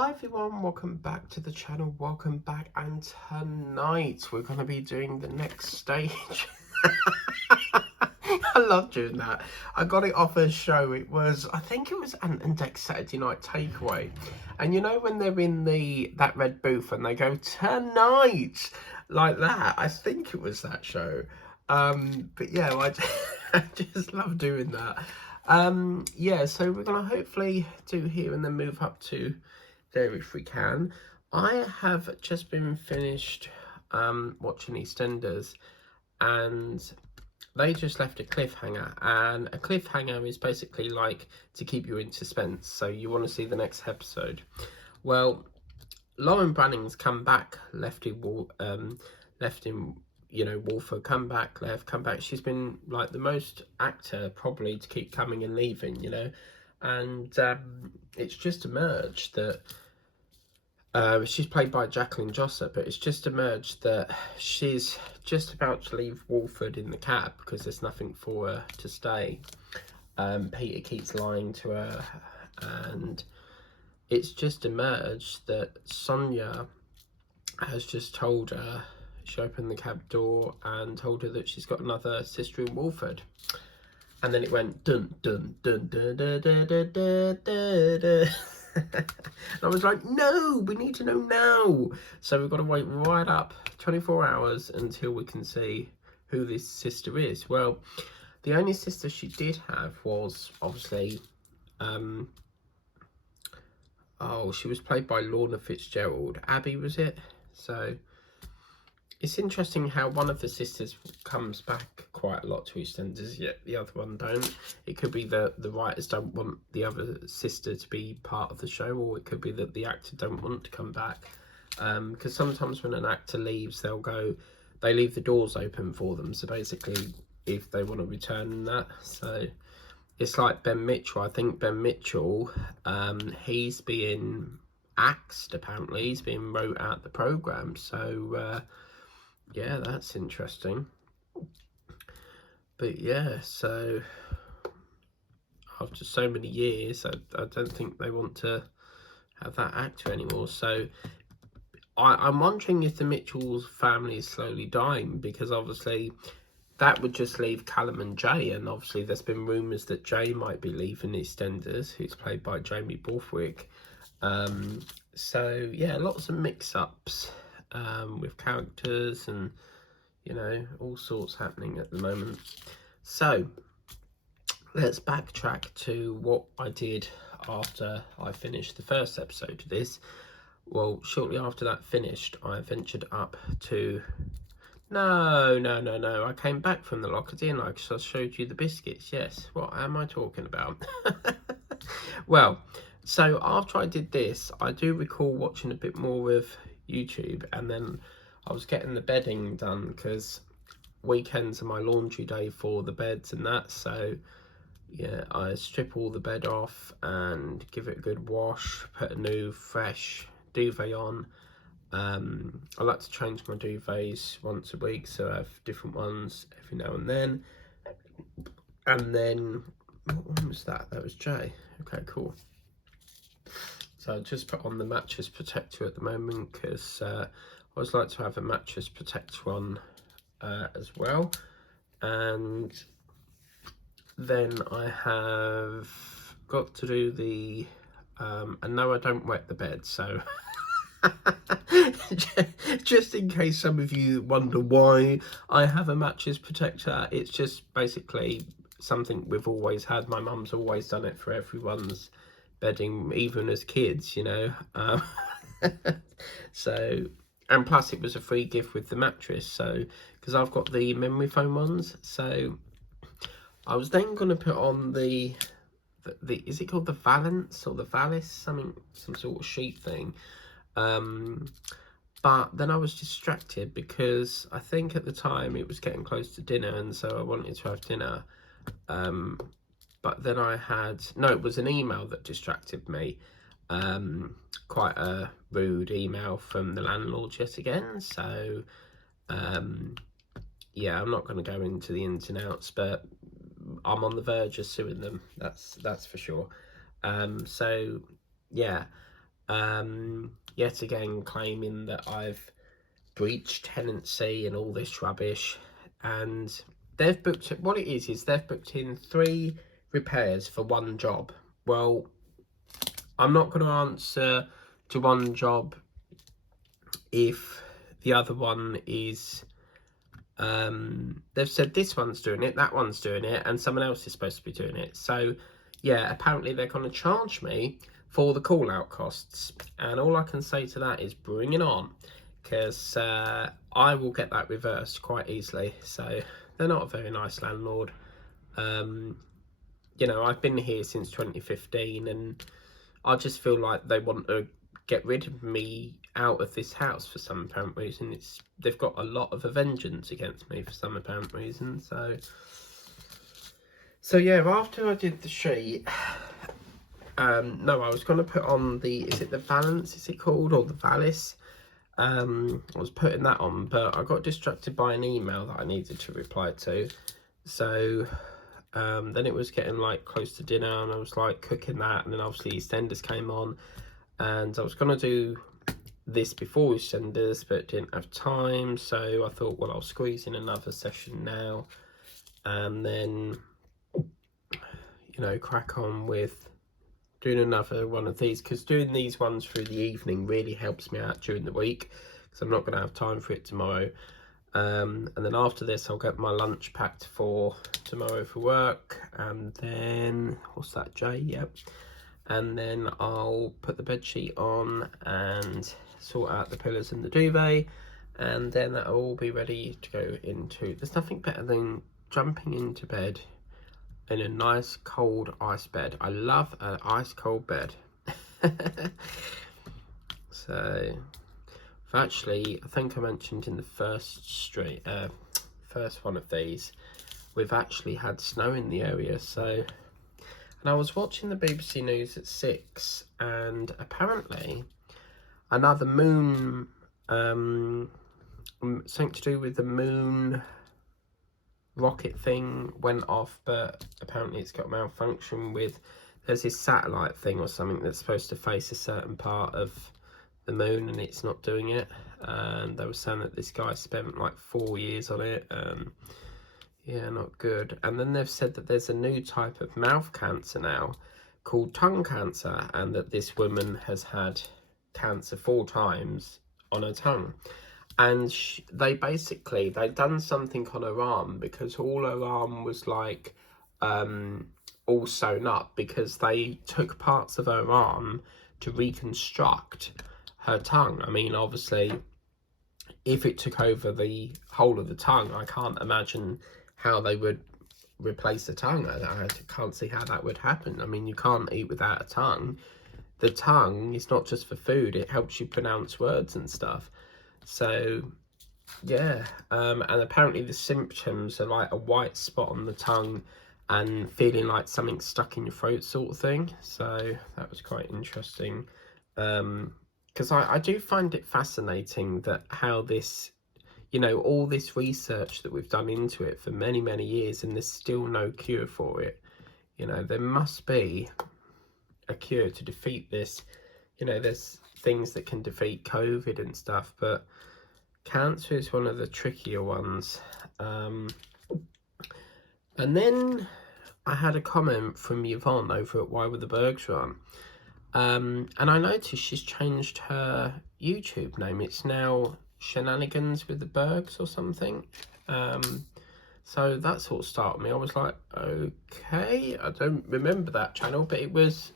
Hi everyone, welcome back to the channel, welcome back, and tonight we're going to be doing the next stage. I love doing that. I got it off a show. I think it was an Index Saturday Night Takeaway, and you know when they're in that red booth and they go tonight like that, I think it was that show. But yeah, I just love doing that. Yeah, so we're gonna hopefully do here and then move up to there if we can. I have just been finished watching EastEnders, and they just left a cliffhanger, and a cliffhanger is basically like to keep you in suspense, so you want to see the next episode. Well, Lauren Branning's come back, left in Walford, come back. She's been like the most actor probably to keep coming and leaving, and it's just emerged that she's played by Jacqueline Josser, but it's just emerged that she's just about to leave Walford in the cab because there's nothing for her to stay. Peter keeps lying to her, and it's just emerged that Sonia has just told her, she opened the cab door and told her that she's got another sister in Walford. And then it went dun dun dun dun dun dun dun dun dun dun. And I was like, no, we need to know now. So we've got to wait right up 24 hours until we can see who this sister is. Well, the only sister she did have was obviously, she was played by Lorna Fitzgerald. Abby, was it? So it's interesting how one of the sisters comes back quite a lot to EastEnders, yet the other one don't. It could be that the writers don't want the other sister to be part of the show, or it could be that the actor don't want to come back. Because sometimes when an actor leaves, they leave the doors open for them. So basically, if they want to return and that. So it's like Ben Mitchell. I think Ben Mitchell, he's being axed, apparently. He's being wrote out the programme. So yeah, that's interesting. But yeah, so after so many years, I don't think they want to have that actor anymore. So I'm wondering if the Mitchells family is slowly dying, because obviously that would just leave Callum and Jay, and obviously there's been rumours that Jay might be leaving EastEnders, who's played by Jamie Borthwick. So yeah, lots of mix-ups with characters and all sorts happening at the moment. So let's backtrack to what I did after I finished the first episode of this. Well, shortly after that finished, I ventured up to... No. I came back from the locker, didn't I? Because I showed you the biscuits. Yes. What am I talking about? Well, so after I did this, I do recall watching a bit more of YouTube, and then I was getting the bedding done because weekends are my laundry day for the beds and that. So yeah, I strip all the bed off and give it a good wash, put a new fresh duvet on. I like to change my duvets once a week, so I have different ones every now and then. And then, what one was that? That was Jay. Okay, cool. So I just put on the mattress protector at the moment, because I always like to have a mattress protector on as well. And then I have got to do the and no, I don't wet the bed, so just in case some of you wonder why I have a mattress protector, it's just basically something we've always had. My mum's always done it for everyone's bedding, even as kids, so, and plus it was a free gift with the mattress, so because I've got the memory foam ones. So I was then going to put on the is it called the Valance or the Valis, some sort of sheet thing, but then I was distracted because I think at the time it was getting close to dinner, and so I wanted to have dinner, but then it was an email that distracted me, quite a rude email from the landlord yet again. So yeah, I'm not going to go into the ins and outs, but I'm on the verge of suing them, that's for sure. So yeah, yet again claiming that I've breached tenancy and all this rubbish. And they've booked, what it is they've booked in 3 repairs for 1 job. Well, I'm not going to answer to 1 job if the other one is, they've said this one's doing it, that one's doing it, and someone else is supposed to be doing it. So yeah, apparently they're going to charge me for the call out costs, and all I can say to that is bring it on, because I will get that reversed quite easily. So they're not a very nice landlord. You know, I've been here since 2015, and I just feel like they want to get rid of me out of this house for some apparent reason. They've got a lot of a vengeance against me for some apparent reason. So yeah, after I did the sheet, no, I was going to put on the, is it the Valance, is it called, or the Valis? I was putting that on, but I got distracted by an email that I needed to reply to. So then it was getting like close to dinner, and I was like cooking that, and then obviously EastEnders came on, and I was going to do this before EastEnders but didn't have time, so I thought, well, I'll squeeze in another session now and then, you know, crack on with doing another one of these, because doing these ones through the evening really helps me out during the week, because I'm not going to have time for it tomorrow. And then after this I'll get my lunch packed for tomorrow for work, and then what's that, Jay? Yep. And then I'll put the bed sheet on and sort out the pillows and the duvet, and then that'll all be ready to go into. There's nothing better than jumping into bed in a nice cold ice bed. I love an ice cold bed. So actually, I think I mentioned in the first one of these, we've actually had snow in the area. So, and I was watching the BBC News at 6, and apparently another moon, something to do with the moon rocket thing went off, but apparently it's got a malfunction with, there's this satellite thing or something that's supposed to face a certain part of the moon, and it's not doing it. And they were saying that this guy spent like 4 years on it. Yeah, not good. And then they've said that there's a new type of mouth cancer now called tongue cancer, and that this woman has had cancer 4 times on her tongue. And they'd done something on her arm, because all her arm was like all sewn up, because they took parts of her arm to reconstruct her tongue. I mean, obviously, if it took over the whole of the tongue, I can't imagine how they would replace the tongue. I can't see how that would happen. I mean, you can't eat without a tongue. The tongue is not just for food, it helps you pronounce words and stuff. So yeah, and apparently the symptoms are like a white spot on the tongue and feeling like something stuck in your throat sort of thing. So that was quite interesting, because I do find it fascinating that how this, you know, all this research that we've done into it for many, many years, and there's still no cure for it. You know, there must be a cure to defeat this. You know, there's things that can defeat COVID and stuff, but cancer is one of the trickier ones. And then I had a comment from Yvonne over at Why Were the Bergs Run, and I noticed she's changed her YouTube name. It's now Shenanigans with the Bergs or something. So that sort of startled me. I was like, okay, I don't remember that channel, but it was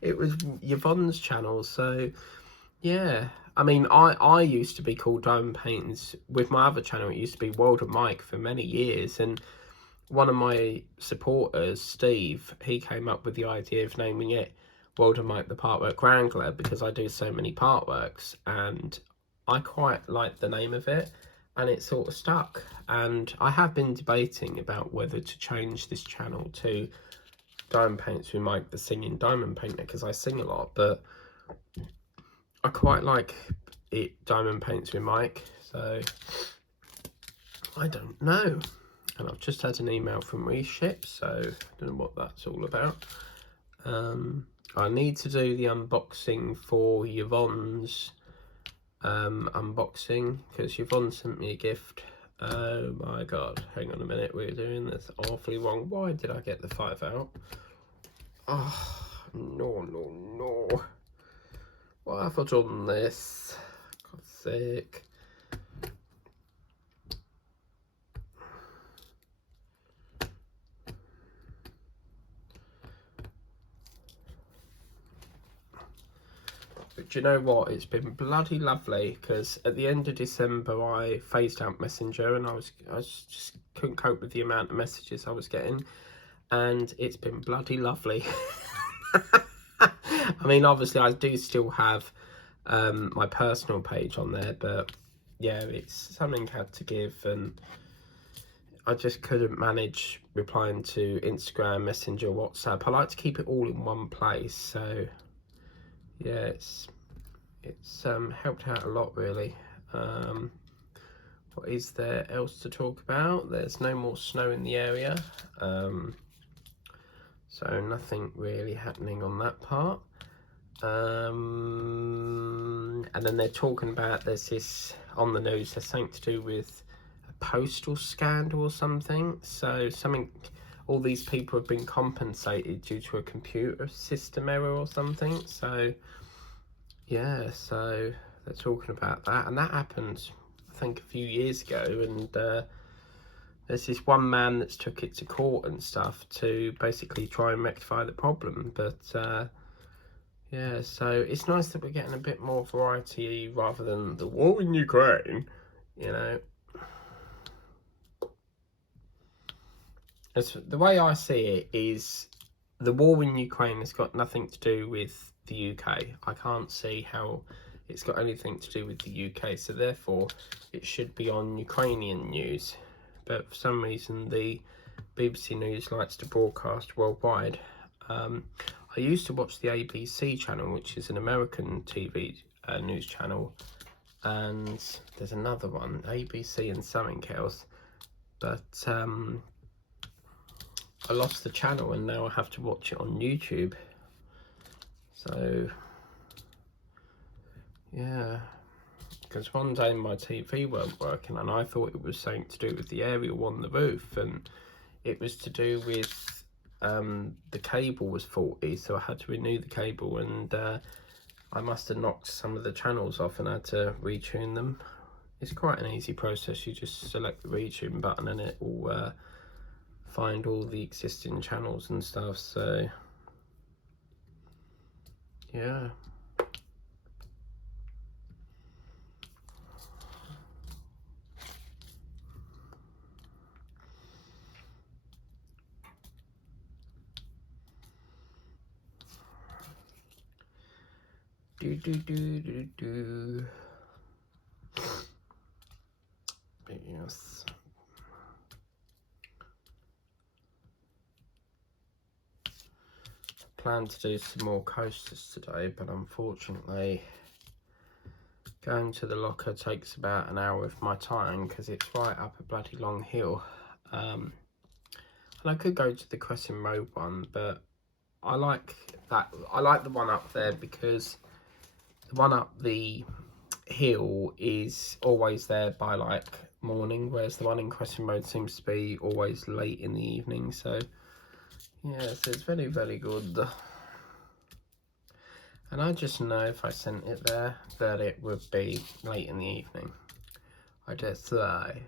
it was Yvonne's channel. So yeah, I mean, I used to be called Diamond Paintings with my other channel. It used to be World of Mike for many years, and one of my supporters, Steve, he came up with the idea of naming it World of Mike the Partwork Wrangler, because I do so many partworks, and I quite like the name of it, and it sort of stuck. And I have been debating about whether to change this channel to Diamond Paints with Mike the Singing Diamond Painter, because I sing a lot, but I quite like it Diamond Paints with Mike, so I don't know. And I've just had an email from Reship, so I don't know what that's all about. I need to do the unboxing for Yvonne's unboxing, because Yvonne sent me a gift. Oh my god, hang on a minute, we're doing this awfully wrong. Why did I get the 5 out? Oh, no. Why have I done this? God's sake. But do you know what? It's been bloody lovely, because at the end of December I phased out Messenger, and I just couldn't cope with the amount of messages I was getting, and it's been bloody lovely. I mean, obviously I do still have my personal page on there, but yeah, it's something had to give, and I just couldn't manage replying to Instagram, Messenger, WhatsApp. I like to keep it all in one place, so yeah, it's helped out a lot, really. What is there else to talk about? There's no more snow in the area, so nothing really happening on that part. And then they're talking about, there's this on the news, there's something to do with a postal scandal or something. So all these people have been compensated due to a computer system error or something. So yeah, so they're talking about that, and that happened I think a few years ago, and there's this one man that's took it to court and stuff to basically try and rectify the problem. But yeah, so it's nice that we're getting a bit more variety rather than the war in Ukraine, you know. The way I see it is, the war in Ukraine has got nothing to do with the UK. I can't see how it's got anything to do with the UK, so therefore it should be on Ukrainian news. But for some reason the BBC News likes to broadcast worldwide. I used to watch the ABC channel, which is an American TV news channel, and there's another one, ABC and something else, but I lost the channel and now I have to watch it on YouTube. So yeah, because one day my TV weren't working and I thought it was something to do with the aerial on the roof, and it was to do with the cable was faulty, so I had to renew the cable, and I must have knocked some of the channels off and had to retune them. It's quite an easy process. You just select the retune button and it will find all the existing channels and stuff. So yeah. But yes. Plan to do some more coasters today, but unfortunately going to the locker takes about an hour of my time because it's right up a bloody long hill. And I could go to the Crescent Road one, but I like the one up there because the one up the hill is always there by like morning, whereas the one in Crescent Road seems to be always late in the evening. So yeah, so it's very, very good. And I just know if I sent it there that it would be late in the evening, I dare say.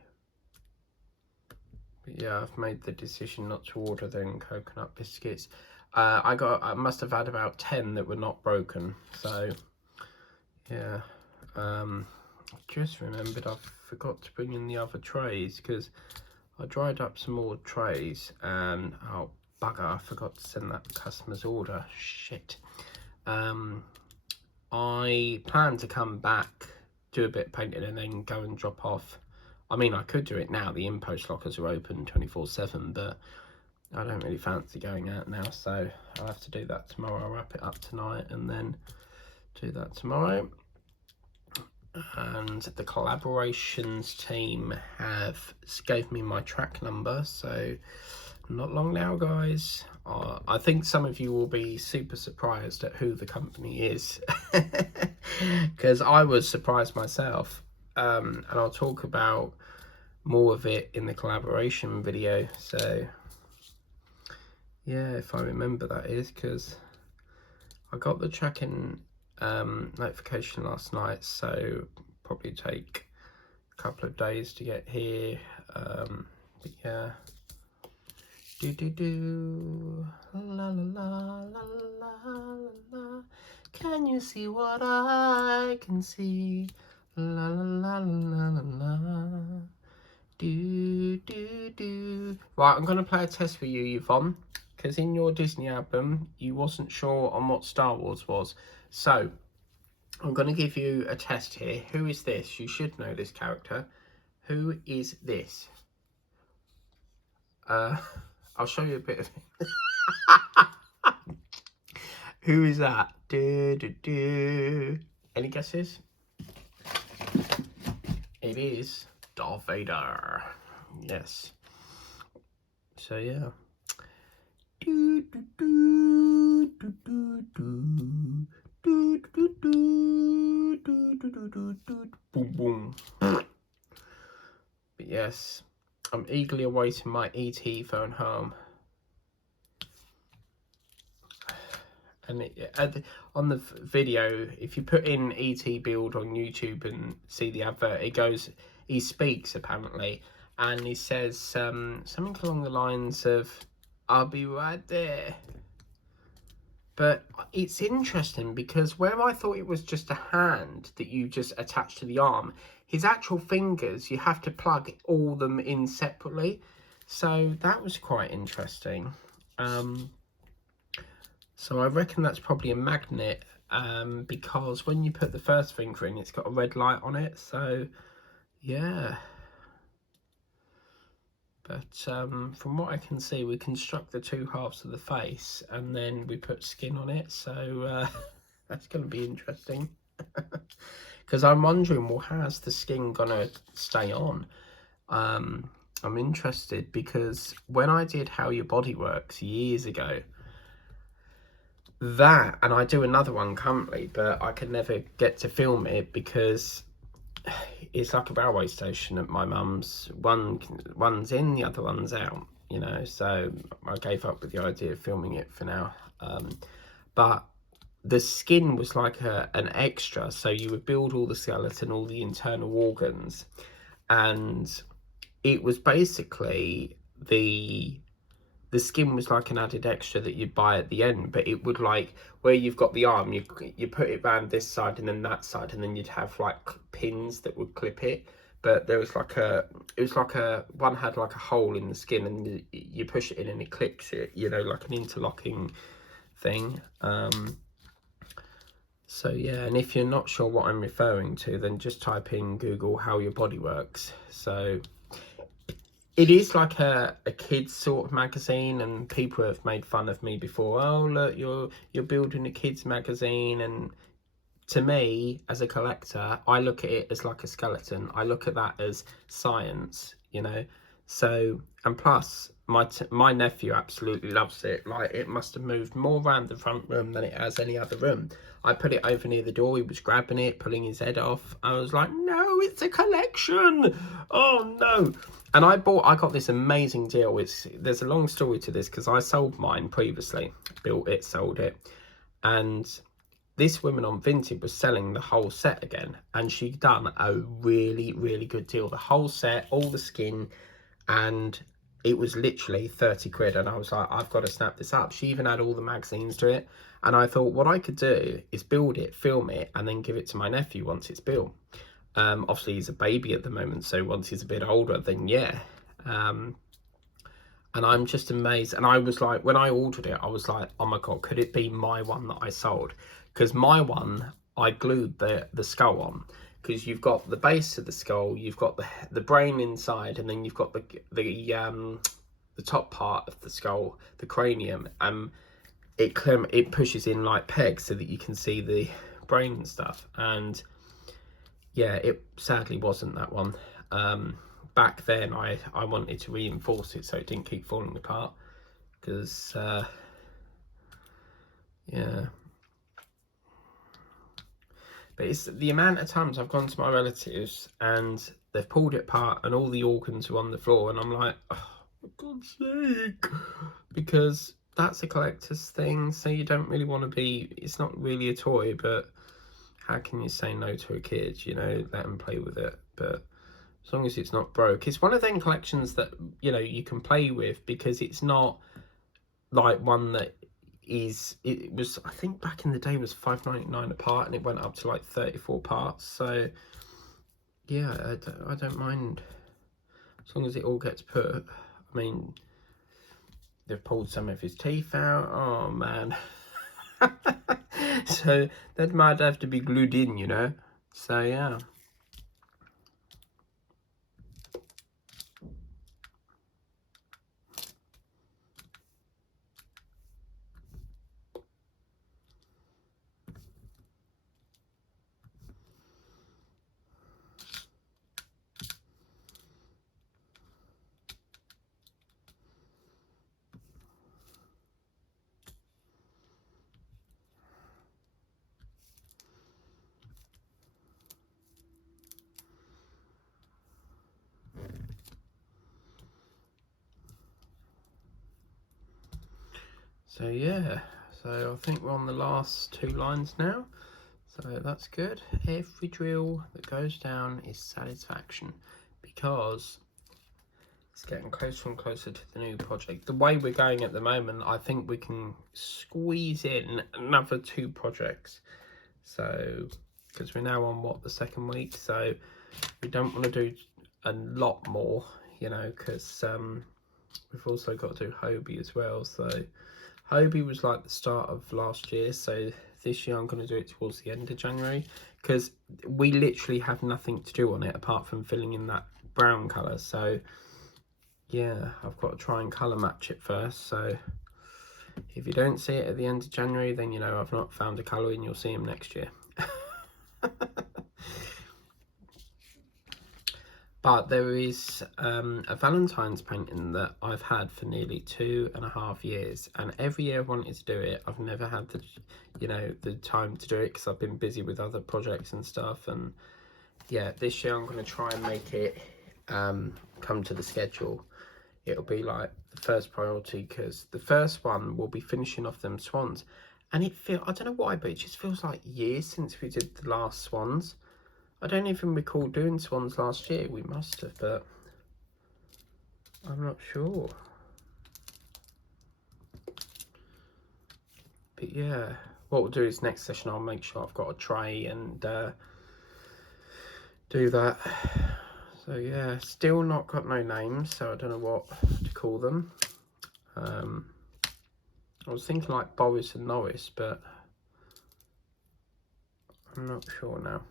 But yeah, I've made the decision not to order them coconut biscuits. I must have had about 10 that were not broken, so yeah. Just remembered I forgot to bring in the other trays, because I dried up some more trays and oh bugger, I forgot to send that customer's order. Shit. I plan to come back, do a bit of painting and then go and drop off. I mean, I could do it now, the in-post lockers are open 24/7, but I don't really fancy going out now, so I'll have to do that tomorrow. I'll wrap it up tonight and then do that tomorrow. And the collaborations team gave me my track number, so Not long now, guys. I think some of you will be super surprised at who the company is, because I was surprised myself, and I'll talk about more of it in the collaboration video. So yeah, if I remember, that is, because I got the tracking notification last night, so probably take a couple of days to get here, but yeah. Do do do, la la la la la la la. Can you see what I can see? La la la la la la. Do do do. Right, I'm gonna play a test for you, Yvonne, because in your Disney album you wasn't sure on what Star Wars was. So I'm gonna give you a test here. Who is this? You should know this character. Who is this? I'll show you a bit of it. Who is that? Do, do, do. Any guesses? It is Darth Vader. Yes. So yeah. Do, do, do, do, do, do. Do, do, do, do, do, do, do, do. Boom, boom. But yes, I'm eagerly awaiting my ET phone home. And on the video, if you put in ET build on YouTube and see the advert, it goes, he speaks apparently, and he says something along the lines of, "I'll be right there." But it's interesting because where I thought it was just a hand that you just attach to the arm, his actual fingers, you have to plug all them in separately. So that was quite interesting. So I reckon that's probably a magnet, because when you put the first finger in, it's got a red light on it. So yeah. But from what I can see, we construct the two halves of the face and then we put skin on it. So that's going to be interesting. Because I'm wondering, well, how's the skin going to stay on? I'm interested because when I did How Your Body Works years ago, that, and I do another one currently, but I can never get to film it because it's like a railway station at my mum's. One's in, the other one's out, you know, so I gave up with the idea of filming it for now. But the skin was like an extra, so you would build all the skeleton, all the internal organs, and it was basically the skin was like an added extra that you'd buy at the end, but it would, like, where you've got the arm, you put it around this side and then that side, and then you'd have like pins that would clip it. But there was like one had like a hole in the skin, and you push it in and it clips it, you know, like an interlocking thing. So yeah, and if you're not sure what I'm referring to, then just type in Google How Your Body Works. So it is like a kids sort of magazine, and people have made fun of me before. Oh, look, you're building a kids magazine. And to me, as a collector, I look at it as like a skeleton. I look at that as science, you know. So, and plus, my nephew absolutely loves it. Like, it must have moved more around the front room than it has any other room. I put it over near the door. He was grabbing it, pulling his head off. I was like, no, it's a collection. Oh no. And I got this amazing deal. There's a long story to this because I sold mine previously, built it, sold it, and this woman on Vinted was selling the whole set again, and she'd done a really, really good deal. The whole set, all the skin, and it was literally 30 quid. And I was like, I've got to snap this up. She even had all the magazines to it. And I thought what I could do is build it, film it, and then give it to my nephew once it's built. Obviously he's a baby at the moment, so once he's a bit older, then yeah. And I'm just amazed. And I was like, when I ordered it, I was like, oh my God, could it be my one that I sold? Because my one, I glued the skull on, because you've got the base of the skull, you've got the brain inside, and then you've got the top part of the skull, the cranium. It pushes in like pegs so that you can see the brain and stuff. And yeah, it sadly wasn't that one. Back then I wanted to reinforce it so it didn't keep falling apart. because yeah. But it's the amount of times I've gone to my relatives and they've pulled it apart and all the organs are on the floor, and I'm like, oh, for God's sake, because that's a collector's thing, so you don't really want to be, it's not really a toy, but how can you say no to a kid, you know, let them play with it. But as long as it's not broke, it's one of them collections that, you know, you can play with, because it's not like one that is, it was, I think back in the day was $5.99 a part, and it went up to like 34 parts. So yeah, I don't mind as long as it all gets put. I mean, they've pulled some of his teeth out. Oh man. So that might have to be glued in, you know. So yeah. So yeah, so I think we're on the last 2 lines now, so that's good. Every drill that goes down is satisfaction, because it's getting closer and closer to the new project. The way we're going at the moment, I think we can squeeze in another 2 projects, so because we're now on what, the 2nd week, so we don't want to do a lot more, you know, because we've also got to do Hobie as well. So Hobie was like the start of last year, so this year I'm going to do it towards the end of January, because we literally have nothing to do on it apart from filling in that brown colour. So yeah, I've got to try and colour match it first. So if you don't see it at the end of January, then you know I've not found a colour, and you'll see him next year. But there is a Valentine's painting that I've had for nearly 2.5 years, and every year I've wanted to do it. I've never had the, you know, the time to do it, because I've been busy with other projects and stuff. And yeah, this year I'm going to try and make it come to the schedule. It'll be like the first priority, because the first one will be finishing off them swans, and I don't know why, but it just feels like years since we did the last swans. I don't even recall doing swans last year. We must have, but I'm not sure. But yeah, what we'll do is next session I'll make sure I've got a tray and do that. So yeah, still not got no names, so I don't know what to call them. I was thinking like Boris and Norris, but I'm not sure now.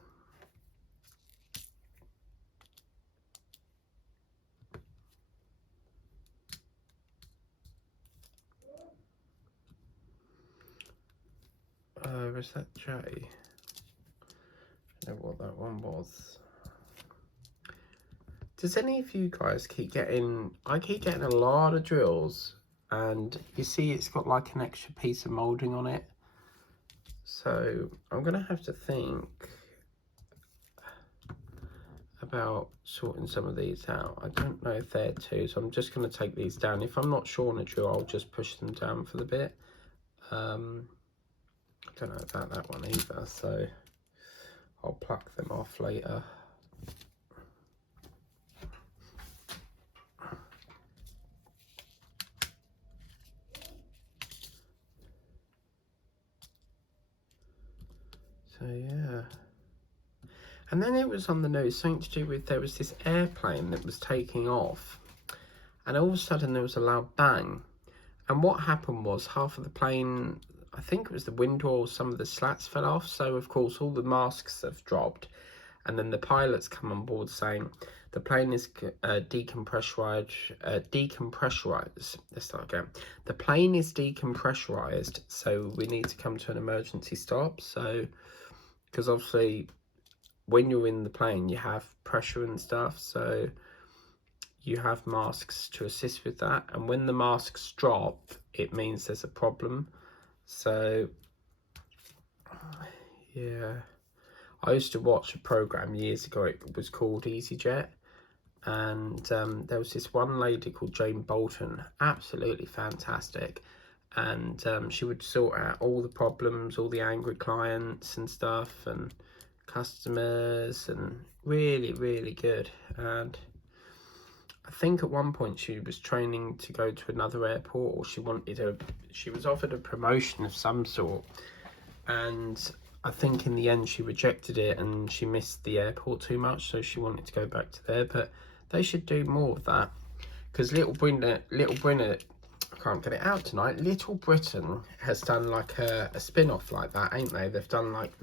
Was that J? I don't know what that one was. Does any of you guys keep getting, I keep getting a lot of drills, and you see it's got like an extra piece of moulding on it. So I'm going to have to think about sorting some of these out. I don't know if they're 2, so I'm just going to take these down. If I'm not sure on a drill, I'll just push them down for the bit. I don't know about that one either, so I'll pluck them off later. So yeah, and then it was on the news, something to do with, there was this airplane that was taking off, and all of a sudden there was a loud bang, and what happened was half of the plane, I think it was the window or some of the slats fell off, so of course all the masks have dropped, and then the pilots come on board saying the plane is decompressurized. Let's start again. The plane is decompressurized, so we need to come to an emergency stop. So, because obviously when you're in the plane, you have pressure and stuff, so you have masks to assist with that, and when the masks drop, it means there's a problem. So yeah, I used to watch a program years ago. It was called EasyJet, and there was this one lady called Jane Bolton, absolutely fantastic, and she would sort out all the problems, all the angry clients and stuff, and customers, and really, really good. And I think at one point she was training to go to another airport, or she was offered a promotion of some sort, and I think in the end she rejected it, and she missed the airport too much, so she wanted to go back to there. But they should do more of that, because Little Britain, I can't get it out tonight. Little Britain has done like a spin-off like that, ain't they? They've done like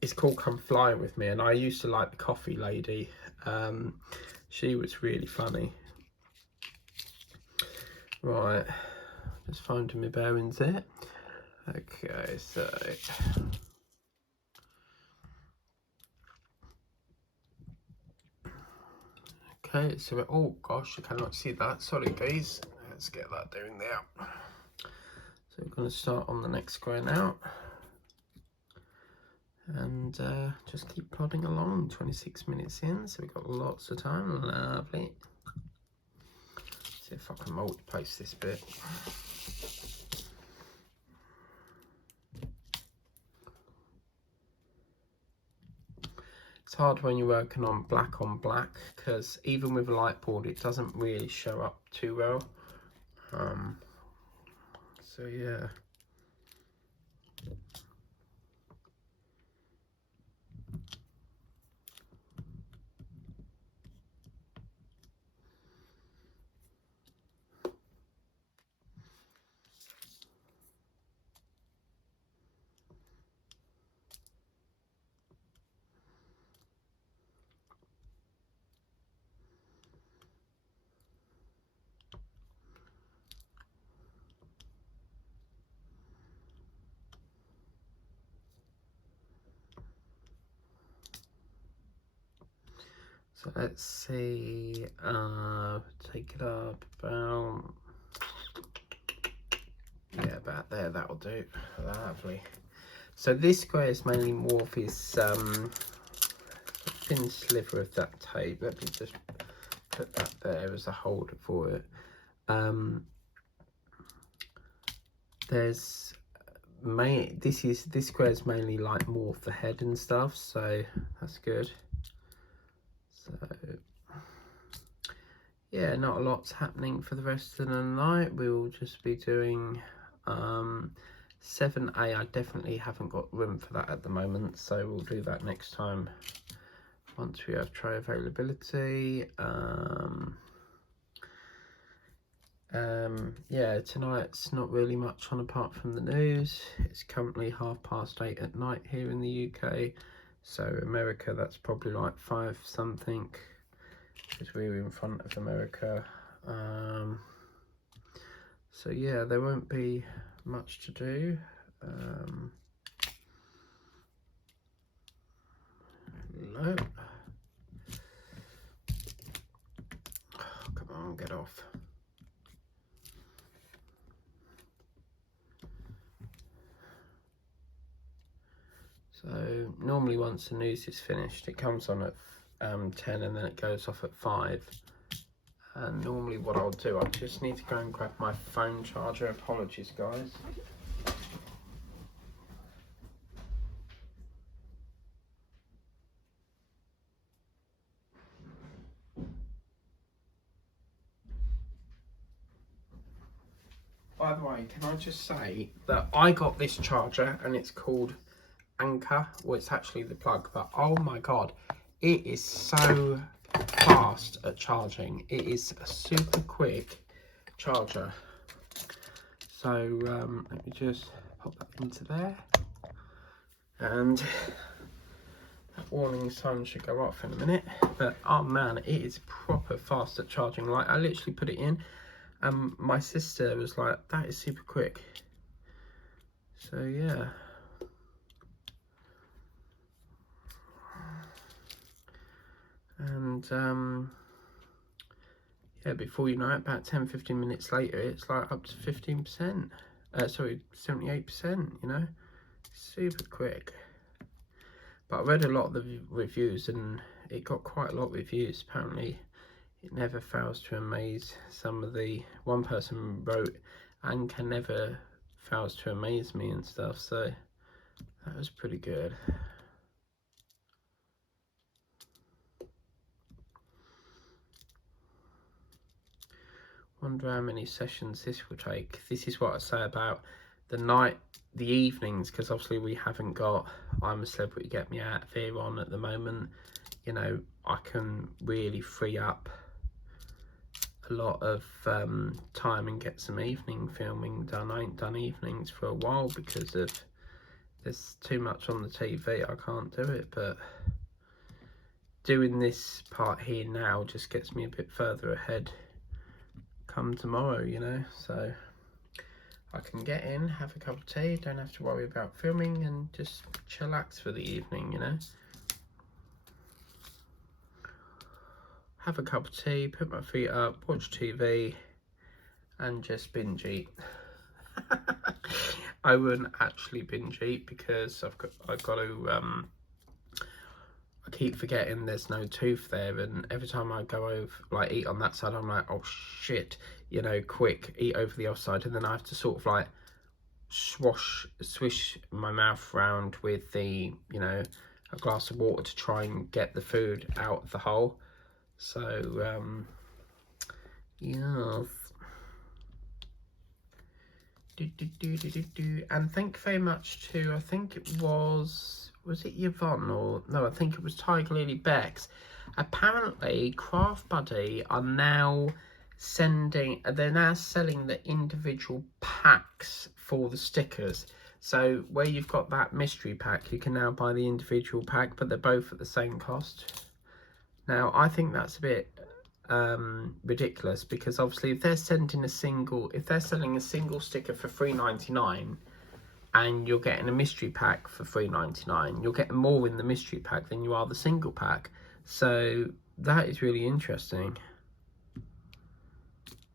it's called Come Fly With Me, and I used to like the coffee lady. She was really funny. Right, just finding my bearings there. Okay, so okay, so oh gosh, I cannot see that. Sorry guys, let's get that down there. So we're going to start on the next square now, and just keep plodding along. 26 minutes in, so we've got lots of time. Lovely. See if I can multi-place this bit. It's hard when you're working on black, because even with a light board it doesn't really show up too well. So yeah. So let's see, take it up about, yeah, about there, that'll do. Lovely. So this square is mainly more of his thin sliver of that tape. Let me just put that there as a holder for it. This square is mainly like more of the head and stuff, so that's good. So yeah, not a lot's happening for the rest of the night. We will just be doing 7A. I definitely haven't got room for that at the moment, so we'll do that next time once we have tray availability. Yeah, tonight's not really much on apart from the news. It's currently 8:30 at night here in the UK, so America, that's probably like 5 something, because we're in front of America. So yeah, there won't be much to do. No. Oh, come on, get off. So normally once the news is finished, it comes on at 10 and then it goes off at 5. And normally what I'll do, I just need to go and grab my phone charger. Apologies guys. By the way, can I just say that I got this charger and it's called Anchor. Well, it's actually the plug, but oh my god, it is so fast at charging. It is a super quick charger. So let me just pop that into there, and that warning sign should go off in a minute. But oh man, it is proper fast at charging. Like, I literally put it in and my sister was like, that is super quick. So yeah. And yeah, before you know it, about 10-15 minutes later, it's like up to 15%. Sorry, 78%, you know, super quick. But I read a lot of the reviews and it got quite a lot of reviews. Apparently it never fails to amaze. One person wrote, and can never fails to amaze me and stuff, so that was pretty good. Wonder how many sessions this will take. This is what I say about the evenings, because obviously we haven't got I'm a Celebrity, Get Me Out of Here on at the moment. You know, I can really free up a lot of time and get some evening filming done. I ain't done evenings for a while because of there's too much on the TV. I can't do it, but doing this part here now just gets me a bit further ahead come tomorrow, you know, so I can get in, have a cup of tea, don't have to worry about filming, and just chillax for the evening, you know. Have a cup of tea, put my feet up, watch TV, and just binge eat. I wouldn't actually binge eat because I've got to I keep forgetting there's no tooth there, and every time I go over, like, eat on that side, I'm like, oh shit, you know, quick, eat over the other side, and then I have to sort of like swish my mouth round with the, you know, a glass of water to try and get the food out of the hole. So yes. And thank you very much to, I think it was it Yvonne, or no, I think it was Tiger Lily Bex. Apparently Craft Buddy are now they're now selling the individual packs for the stickers. So where you've got that mystery pack, you can now buy the individual pack, but they're both at the same cost. Now I think that's a bit ridiculous, because obviously if they're selling a single sticker for $3.99 and you're getting a mystery pack for $3.99, you're getting more in the mystery pack than you are the single pack. So that is really interesting.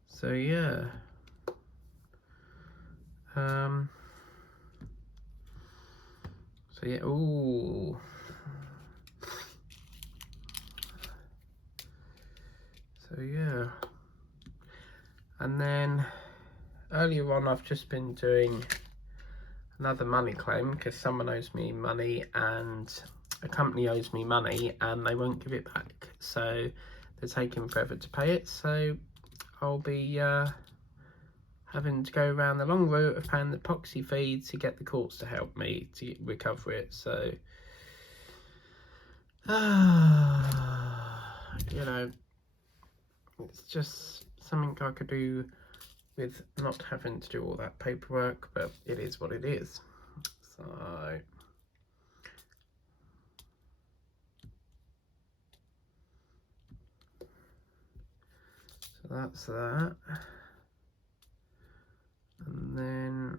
So yeah, so yeah, ooh. So yeah, and then earlier on I've just been doing another money claim because someone owes me money and a company owes me money and they won't give it back, so they're taking forever to pay it. So I'll be having to go around the long route of paying the epoxy fee to get the courts to help me to recover it. So you know, it's just something I could do with not having to do all that paperwork, but it is what it is. So that's that. And then,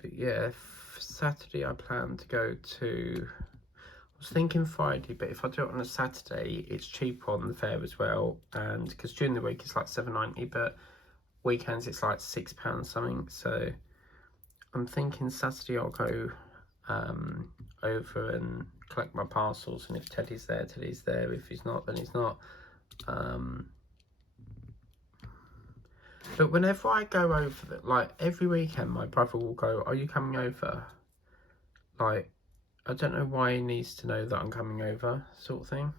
but yeah, Saturday I plan to go to, I was thinking Friday, but if I do it on a Saturday, it's cheaper on the fare as well, and because during the week it's like $7.90, but weekends it's like £6 something. So I'm thinking Saturday I'll go over and collect my parcels, and if Teddy's there, Teddy's there. If he's not, then he's not. But whenever I go over, like every weekend, my brother will go, "Are you coming over?" Like, I don't know why he needs to know that I'm coming over, sort of thing.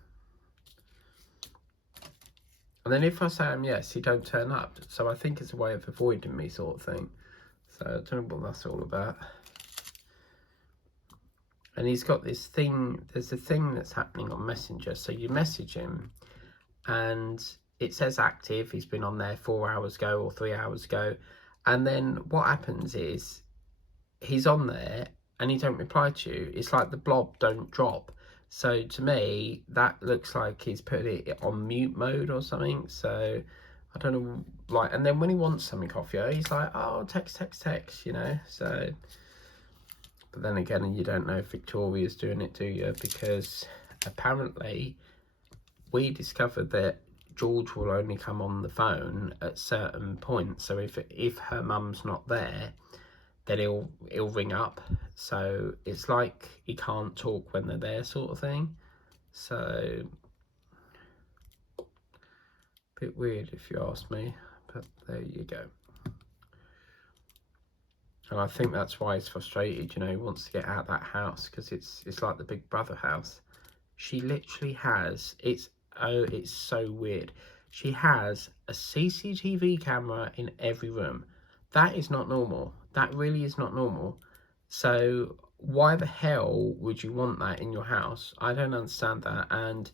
And then if I say yes, he don't turn up. So I think it's a way of avoiding me, sort of thing. So I don't know what that's all about. And he's got this thing, there's a thing that's happening on Messenger. So you message him and it says active, he's been on there 4 hours ago or 3 hours ago. And then what happens is he's on there and he don't reply to you. It's like the blob don't drop. So to me, that looks like he's put it on mute mode or something. So I don't know, like, and then when he wants something off you, he's like, oh, text, you know. So, but then again, you don't know if Victoria's doing it, do you? Because apparently we discovered that George will only come on the phone at certain points. So if her mum's not there, then he'll ring up. So it's like he can't talk when they're there, sort of thing. So a bit weird if you ask me, but there you go. And I think that's why he's frustrated, you know, he wants to get out of that house, because it's like the Big Brother house. She literally has, it's so weird. She has a CCTV camera in every room. That is not normal. That really is not normal. So why the hell would you want that in your house? I don't understand that. And,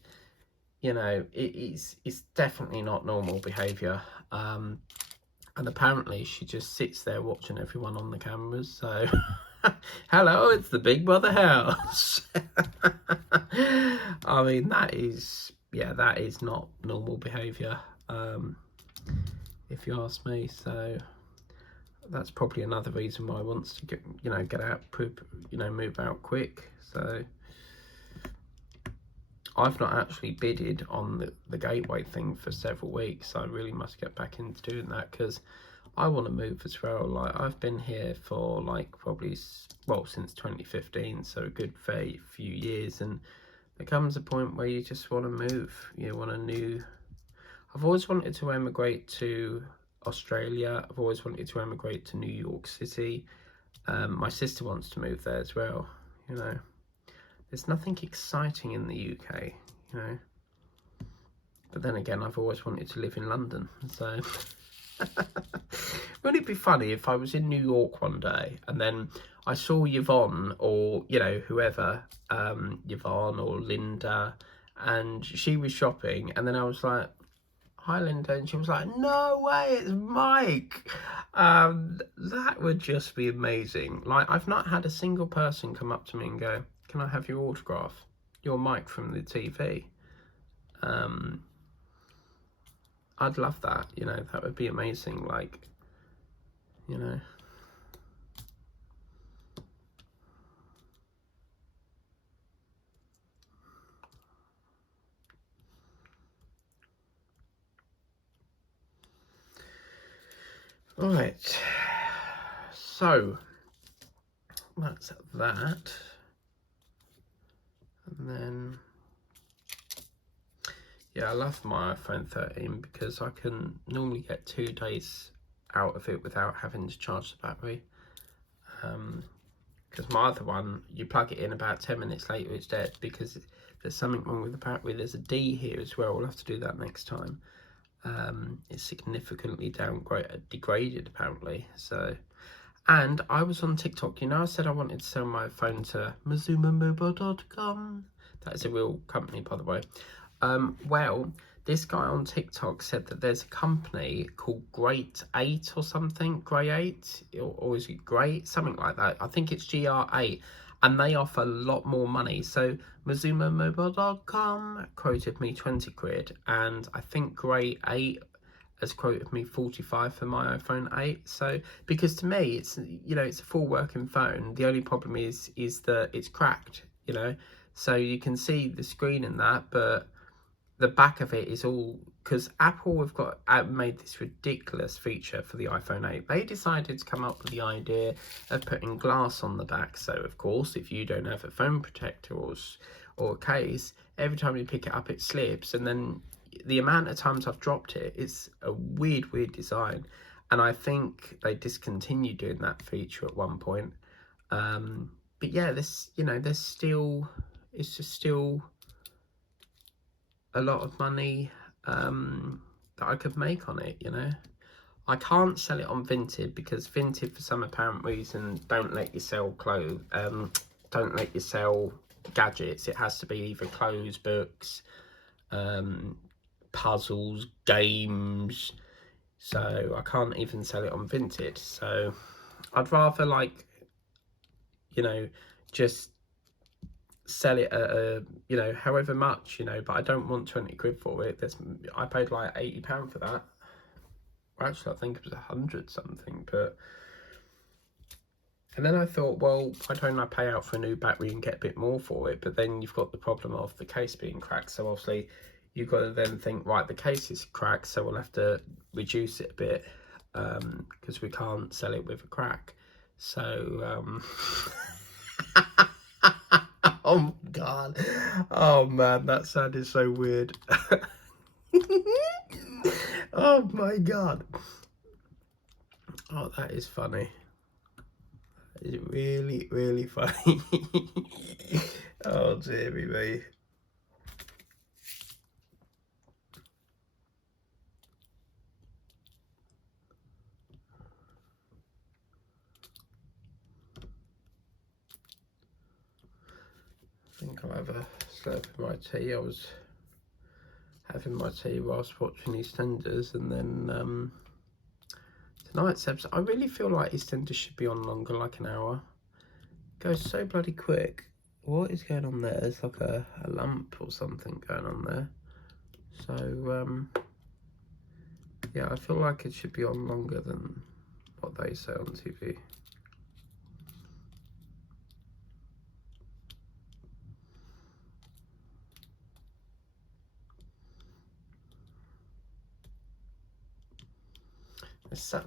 you know, it's definitely not normal behaviour. And apparently she just sits there watching everyone on the cameras. So, hello, it's the Big Brother house. I mean, that is not normal behaviour, if you ask me. So that's probably another reason why he wants to get out, move out quick. So I've not actually bidded on the gateway thing for several weeks. So I really must get back into doing that, because I want to move as well. Like, I've been here for like probably, well, since 2015, so a good fair few years, and there comes a point where you just want to move. You want a new... I've always wanted to emigrate to Australia. I've always wanted to emigrate to New York City. My sister wants to move there as well, you know. There's nothing exciting in the UK, you know. But then again, I've always wanted to live in London, so... Wouldn't it be funny if I was in New York one day and then I saw Yvonne, or, you know, whoever, Yvonne or Linda, and she was shopping, and then I was like, hi Linda, and she was like, no way, it's Mike. That would just be amazing. Like, I've not had a single person come up to me and go, can I have your autograph? You're Mike from the TV. I'd love that, you know, that would be amazing, like, you know. Right, so that's that, and then, yeah, I love my iPhone 13 because I can normally get 2 days out of it without having to charge the battery. Because my other one, you plug it in, about 10 minutes later it's dead because there's something wrong with the battery. There's a D here as well. We'll have to do that next time. It's significantly degraded apparently. So, and I was on TikTok. You know, I said I wanted to sell my phone to MazumaMobile.com. That is a real company, by the way. Well, this guy on TikTok said that there's a company called Great 8 or something, Grey 8, or is it Great? Something like that. I think it's GR8, and they offer a lot more money. So MazumaMobile.com quoted me 20 quid, and I think Grey 8 has quoted me 45 for my iPhone 8. So, because to me, it's, you know, it's a full working phone. The only problem is that it's cracked, you know. So you can see the screen in that, but the back of it is all, because Apple have made this ridiculous feature for the iPhone 8. They decided to come up with the idea of putting glass on the back. So of course, if you don't have a phone protector or a case, every time you pick it up it slips, and then the amount of times I've dropped it, it's a weird design. And I think they discontinued doing that feature at one point. But yeah, this, you know, it's just still a lot of money that I could make on it, you know. I can't sell it on Vinted because Vinted, for some apparent reason, don't let you sell clothes, don't let you sell gadgets. It has to be either clothes, books, puzzles, games. So I can't even sell it on Vinted. So I'd rather, like, you know, just sell it at a, you know, however much, you know, but I don't want 20 quid for it. I paid like £80 for that. Well, actually, I think it was 100 something, but... And then I thought, well, why don't I pay out for a new battery and get a bit more for it? But then you've got the problem of the case being cracked. So obviously you've got to then think, right, the case is cracked, so we'll have to reduce it a bit, because we can't sell it with a crack. So oh God, oh man, that sounded so weird. Oh my God, oh, that is funny. It's really, really funny. Oh dear me. I think I'll have a slurp of my tea. I was having my tea whilst watching EastEnders, and then tonight's episode, I really feel like EastEnders should be on longer, like an hour. It goes so bloody quick. What is going on there? There's like a lamp or something going on there. So yeah, I feel like it should be on longer than what they say on TV.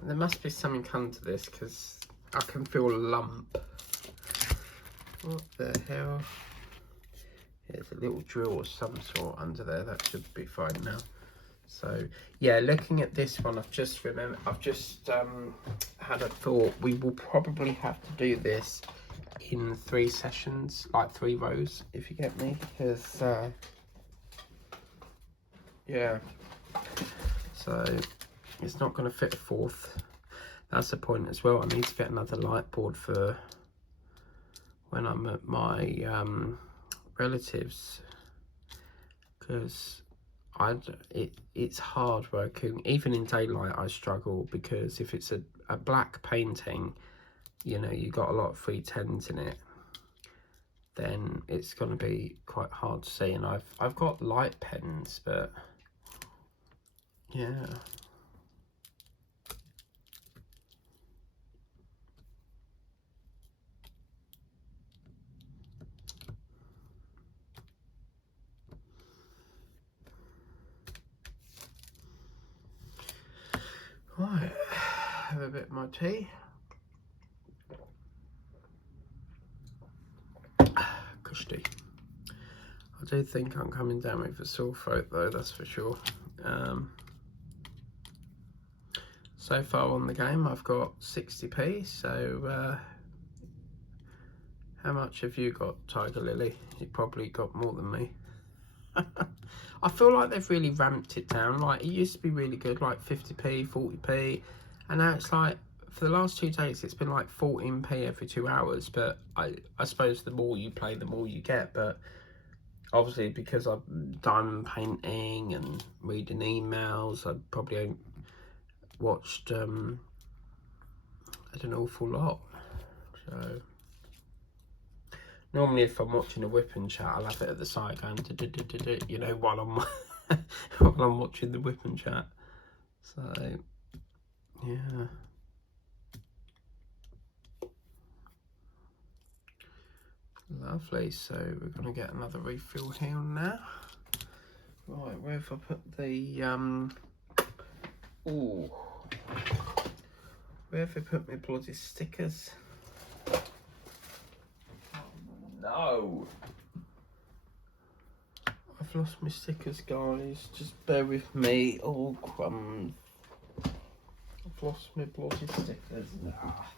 There must be something under this, because I can feel a lump. What the hell? There's a little drill of some sort under there. That should be fine now. So yeah, looking at this one, I've just had a thought. We will probably have to do this in 3 sessions, like 3 rows, if you get me, because yeah, so it's not going to fit a 4th. That's the point as well. I need to get another light board for when I'm at my relatives, because it's hard working. Even in daylight I struggle, because if it's a black painting, you know, you got a lot of 310s in it, then it's going to be quite hard to see. And I've got light pens, but yeah. Right, have a bit of my tea. Cushy. I do think I'm coming down with a sore throat though, that's for sure. So far on the game I've got 60p, so how much have you got, Tiger Lily? You probably got more than me. I feel like they've really ramped it down. Like, it used to be really good, like 50p, 40p, and now it's like, for the last 2 days it's been like 14p every 2 hours. But I suppose the more you play, the more you get. But obviously, because I'm diamond painting and reading emails, I probably ain't watched an awful lot. So normally if I'm watching a whipping chat, I'll have it at the side going, you know, while I'm while I'm watching the whipping chat. So yeah, lovely. So we're gonna get another refill here now. Right, where have I put the ooh, where have I put my bloody stickers? No, I've lost my stickers, guys. Just bear with me. Oh, crumbs. I've lost my bloody stickers. Ah.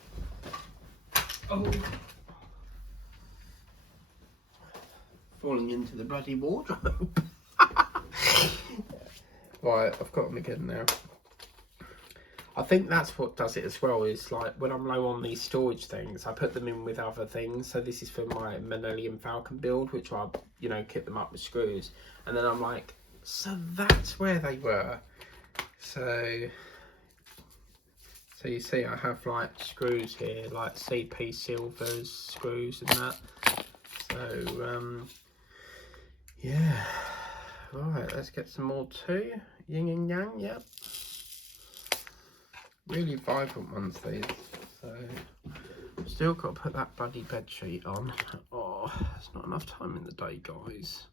Oh. Falling into the bloody wardrobe. Right, I've got them again now. I think that's what does it as well, is like when I'm low on these storage things, I put them in with other things. So this is for my Manelian Falcon build, which I, you know, kit them up with screws. And then I'm like, so that's where they were. So you see I have like screws here, like CP Silvers screws and that. So yeah. Right, let's get some more tea. Yin and yang, yep. Really vibrant ones these. So still got to put that bloody bed sheet on. Oh, there's not enough time in the day, guys.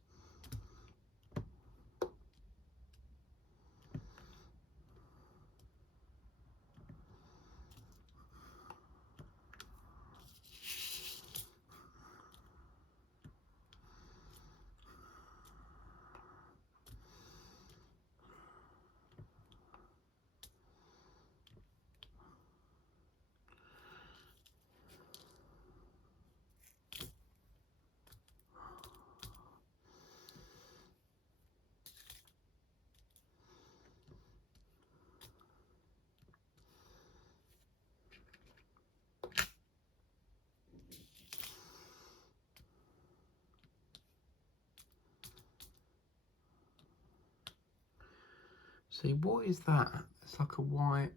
See, what is that? It's like a white,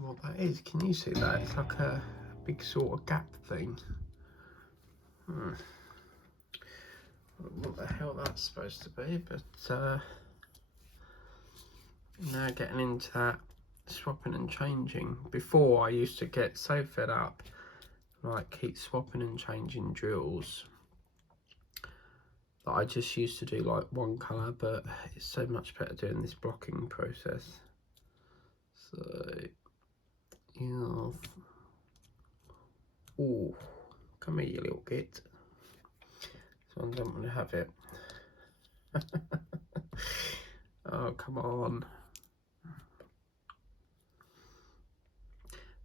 what that is, can you see that? It's like a big sort of gap thing. What the hell that's supposed to be, but now getting into that swapping and changing. Before, I used to get so fed up, like keep swapping and changing drills, that I just used to do like one colour, but it's so much better doing this blocking process. So, yeah. Oh, come here, you little git. So I don't want to have it. Oh, come on.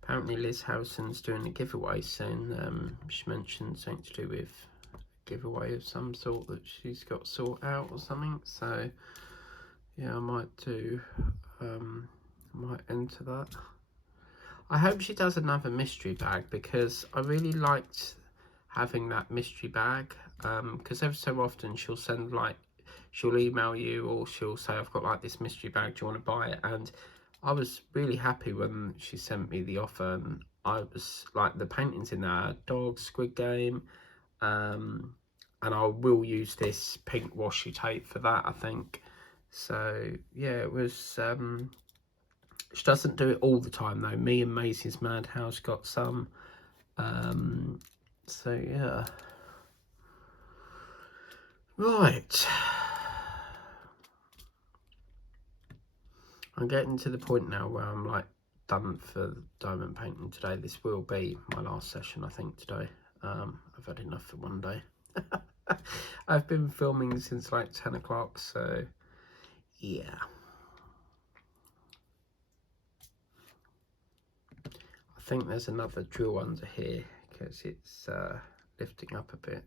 Apparently Liz Harrison's doing a giveaway soon. She mentioned something to do with a giveaway of some sort that she's got to sort out or something. So yeah, I might do, might enter that. I hope she does another mystery bag, because I really liked having that mystery bag, because every so often she'll send, like, she'll email you or she'll say, I've got like this mystery bag, do you want to buy it? And I was really happy when she sent me the offer, and I was like, the paintings in there, dog, Squid Game, and I will use this pink washi tape for that, I think. So yeah, it was, she doesn't do it all the time though. Me and Maisie's Madhouse got some, so yeah. Right, I'm getting to the point now where I'm like done for diamond painting today. This will be my last session, I think, today. I've had enough for one day. I've been filming since like 10 o'clock, so yeah. I think there's another drill under here because it's lifting up a bit.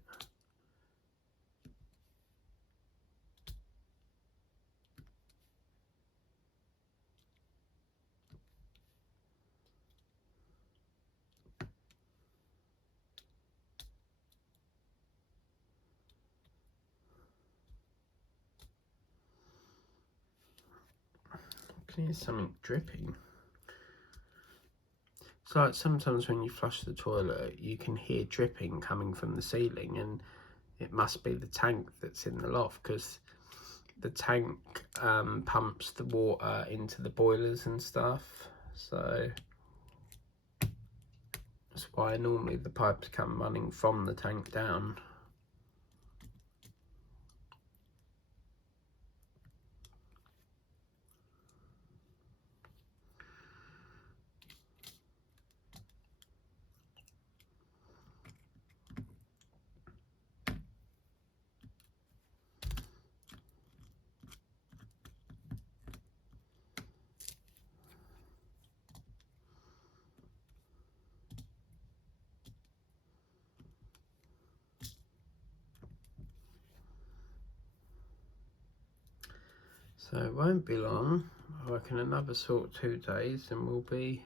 I can hear something dripping. So like sometimes when you flush the toilet, you can hear dripping coming from the ceiling, and it must be the tank that's in the loft, because the tank pumps the water into the boilers and stuff. So that's why normally the pipes come running from the tank down. So it won't be long. I reckon another sort of 2 days and we'll be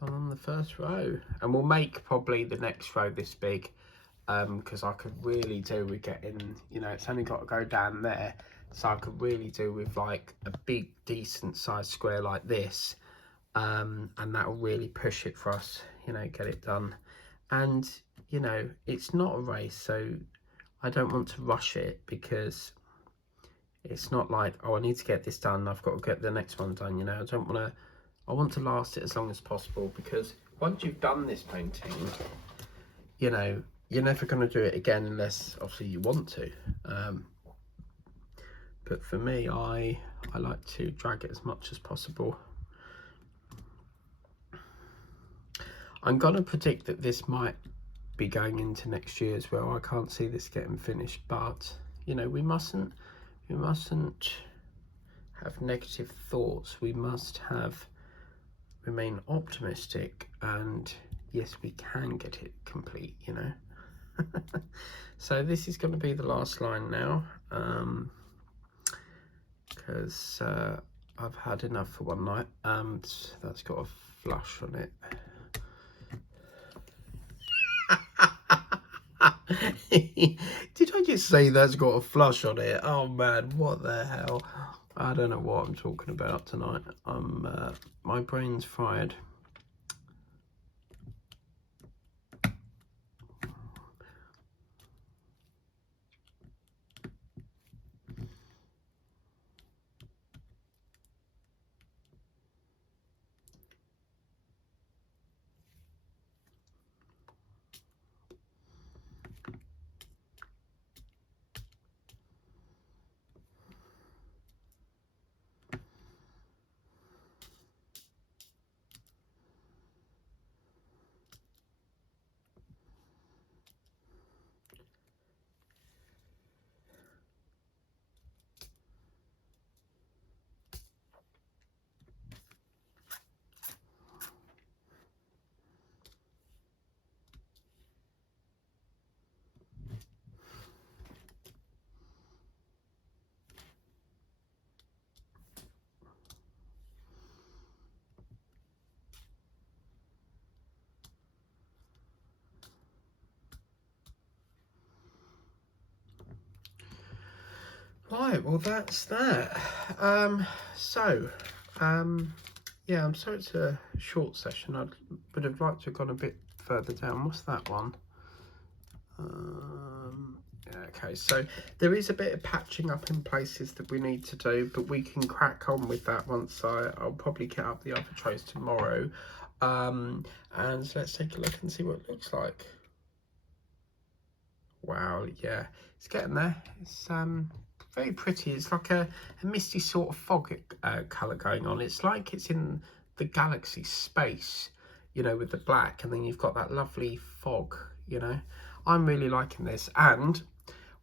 done on the first row. And we'll make probably the next row this big, because I could really do with getting, you know, it's only got to go down there. So I could really do with like a big decent sized square like this. And that'll really push it for us, you know, get it done. And, you know, it's not a race, so I don't want to rush it, because it's not like, oh, I need to get this done, I've got to get the next one done, you know. I want to last it as long as possible, because once you've done this painting, you know, you're never going to do it again unless obviously you want to. But for me, I like to drag it as much as possible. I'm going to predict that this might be going into next year as well. I can't see this getting finished, but you know, we mustn't have negative thoughts. We must remain optimistic, and yes, we can get it complete, you know. So this is going to be the last line now, because I've had enough for one night, and that's got a flush on it. Did I just say that's got a flush on it? Oh man, what the hell? I don't know what I'm talking about tonight. My brain's fried. Right, well that's that. Yeah, I'm sorry it's a short session. I would have liked to have gone a bit further down. What's that one? Yeah, okay, so there is a bit of patching up in places that we need to do, but we can crack on with that once I'll probably get up the other trays tomorrow. And let's take a look and see what it looks like. Wow, yeah, it's getting there. It's very pretty. It's like a misty sort of fog colour going on. It's like it's in the galaxy space, you know, with the black, and then you've got that lovely fog, you know. I'm really liking this, and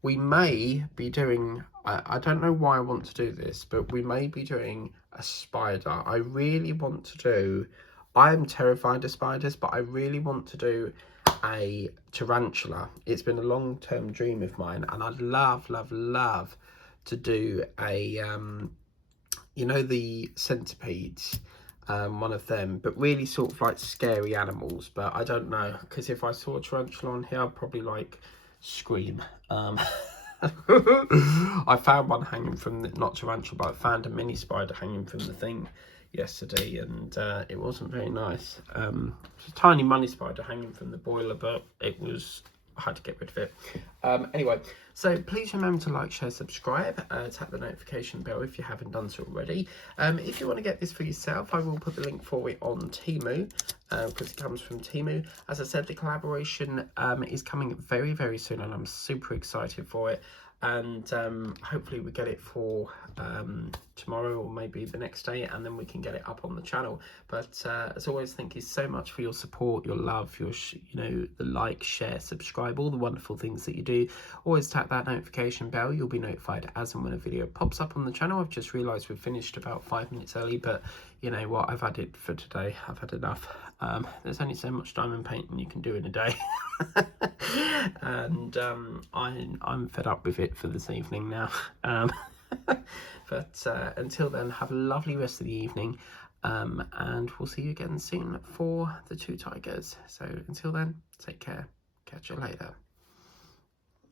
we may be doing, I don't know why I want to do this, but we may be doing a spider. I really want to do, I'm terrified of spiders, but I really want to do a tarantula. It's been a long-term dream of mine, and I'd love to do a you know, the centipedes, one of them, but really sort of like scary animals. But I don't know, because if I saw a tarantula on here, I'd probably like scream. I found one hanging from the, not tarantula, but I found a mini spider hanging from the thing yesterday, and it wasn't very nice. It's a tiny money spider hanging from the boiler, but it was, I had to get rid of it. Anyway, so please remember to like, share, subscribe, tap the notification bell if you haven't done so already. If you want to get this for yourself, I will put the link for it on Temu, because it comes from Temu. As I said, the collaboration is coming very, very soon, and I'm super excited for it. And hopefully we get it for tomorrow or maybe the next day, and then we can get it up on the channel. But as always, thank you so much for your support, your love, your you know, the like, share, subscribe, all the wonderful things that you do. Always tap that notification bell. You'll be notified as and when a video pops up on the channel. I've just realized we've finished about 5 minutes early, but you know what, I've had it for today. I've had enough. There's only so much diamond painting you can do in a day. And I'm fed up with it for this evening now. But until then, have a lovely rest of the evening, and we'll see you again soon for the two tigers. So until then, take care. Catch you later.